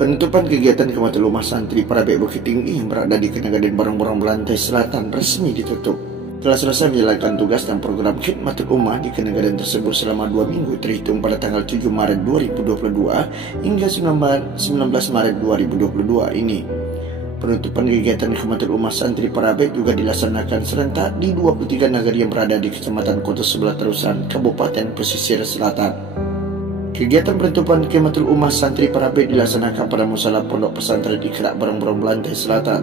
Penutupan kegiatan Khidmatul Ummah Santri Parabek Bukit Tinggi yang berada di Kenagaden Barong-Barong Belantai Selatan resmi ditutup. Telah selesai menjalankan tugas dan program Khidmatul Ummah di Kenagaden tersebut selama 2 minggu terhitung pada tanggal 7 Maret 2022 hingga 19 Maret 2022 ini. Penutupan kegiatan Khidmatul Ummah Santri Parabek juga dilaksanakan serentak di 23 nagari yang berada di Kecamatan Kota Sebelah Terusan, Kabupaten Pesisir Selatan. Kegiatan penutupan Khidmatul Ummah Santri Parabek dilaksanakan pada Musala Pondok Pesantren Iqra Barong-Barong Belantai Selatan.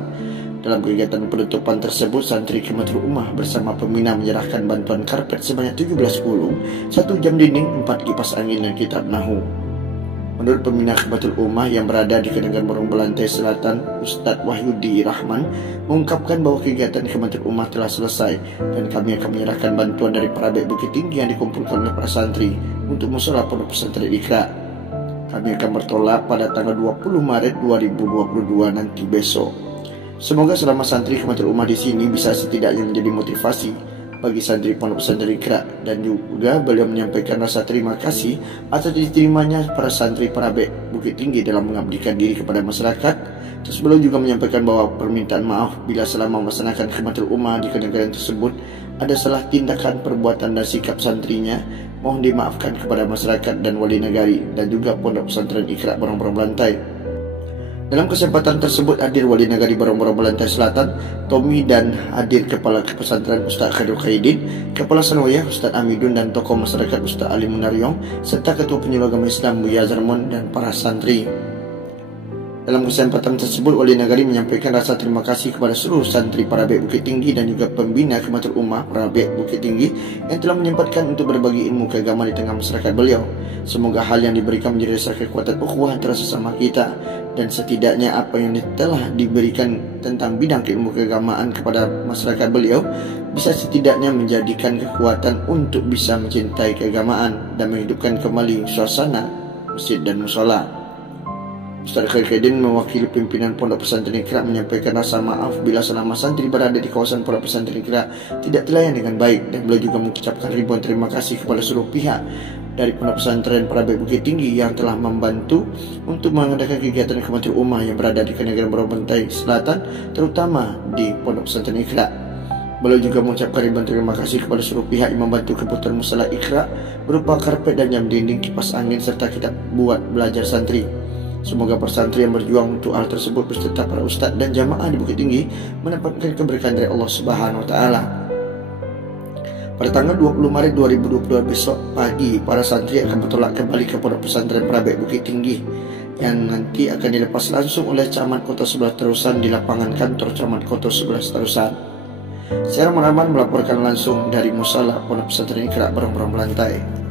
Dalam kegiatan penutupan tersebut, Santri Khidmatul Ummah bersama pembina menyerahkan bantuan karpet sebanyak 17 gulung, 1 jam dinding, 4 kipas angin dan kitab Nahu. Menurut pembina Khidmatul Ummah yang berada di Kenagaden Barong Belantai Selatan, Ustadz Wahyudi Rahman mengungkapkan bahwa kegiatan Khidmatul Ummah telah selesai dan kami akan menyerahkan bantuan dari Parabek Bukit Tinggi yang dikumpulkan oleh para santri untuk musala Pondok Pesantren Iqra. Kami akan bertolak pada tanggal 20 Maret 2022 nanti besok. Semoga selama santri Khidmatul Ummah di sini bisa setidaknya menjadi motivasi bagi santri Pondok Pesantren Iqra, dan juga beliau menyampaikan rasa terima kasih atas diterimanya para santri Parabek Bukit Tinggi dalam mengabdikan diri kepada masyarakat. Terus beliau juga menyampaikan bahwa permintaan maaf bila selama melaksanakan Khidmatul Ummah di Kenagaden tersebut ada salah tindakan, perbuatan dan sikap santrinya, mohon dimaafkan kepada masyarakat dan wali negari dan juga Pondok Pesantren Iqra Barong-Barong Belantai. Dalam kesempatan tersebut hadir Wali Negari Barong-Barong Belantai Selatan, Tommy, dan hadir Kepala Pesantren Ustaz Khairul Khaidin, Kepala Sanawiyah Ustaz Amidun, dan tokoh masyarakat Ustaz Ali Munaryong, serta Ketua Penyuluh Agama Islam Buya Zarmon dan para santri. Dalam kesempatan tersebut, Wali Negari menyampaikan rasa terima kasih kepada seluruh santri Parabek Bukit Tinggi dan juga pembina Khidmatul Ummah Parabek Bukit Tinggi yang telah menyempatkan untuk berbagi ilmu keagamaan di tengah masyarakat beliau. Semoga hal yang diberikan menjadi rasa kekuatan ukhuwah antara sesama kita, dan setidaknya apa yang telah diberikan tentang bidang ilmu keagamaan kepada masyarakat beliau bisa setidaknya menjadikan kekuatan untuk bisa mencintai keagamaan dan menghidupkan kembali suasana masjid dan mushola. Ustaz Khairul Khaidin mewakili pimpinan Pondok Pesantren Iqra menyampaikan rasa maaf bila selama santri berada di kawasan Pondok Pesantren Iqra tidak terlayani dengan baik, dan beliau juga mengucapkan ribuan terima kasih kepada seluruh pihak dari Pondok Pesantren Parabek Bukit Tinggi yang telah membantu untuk mengadakan kegiatan Khidmatul Ummah yang berada di Kenagaden Barong Belantai Selatan, terutama di Pondok Pesantren Iqra. Beliau juga mengucapkan ribuan terima kasih kepada seluruh pihak yang membantu kebutuhan musala Iqra berupa karpet dan jam dinding, kipas angin, serta kitab buat belajar santri. Semoga para santri yang berjuang untuk hal tersebut beserta para ustadz dan jamaah di Bukit Tinggi mendapatkan keberkahan dari Allah Subhanahu wa Ta'ala. Pada tanggal 20 Maret 2022 besok pagi, para santri akan bertolak kembali ke Pondok Pesantren Parabek Bukit Tinggi yang nanti akan dilepas langsung oleh Camat Kota Sebelah Terusan di lapangan kantor Camat Kota Sebelah Terusan. Saya Rahman melaporkan langsung dari Musala Pondok Pesantren Iqra Barong-Barong Belantai.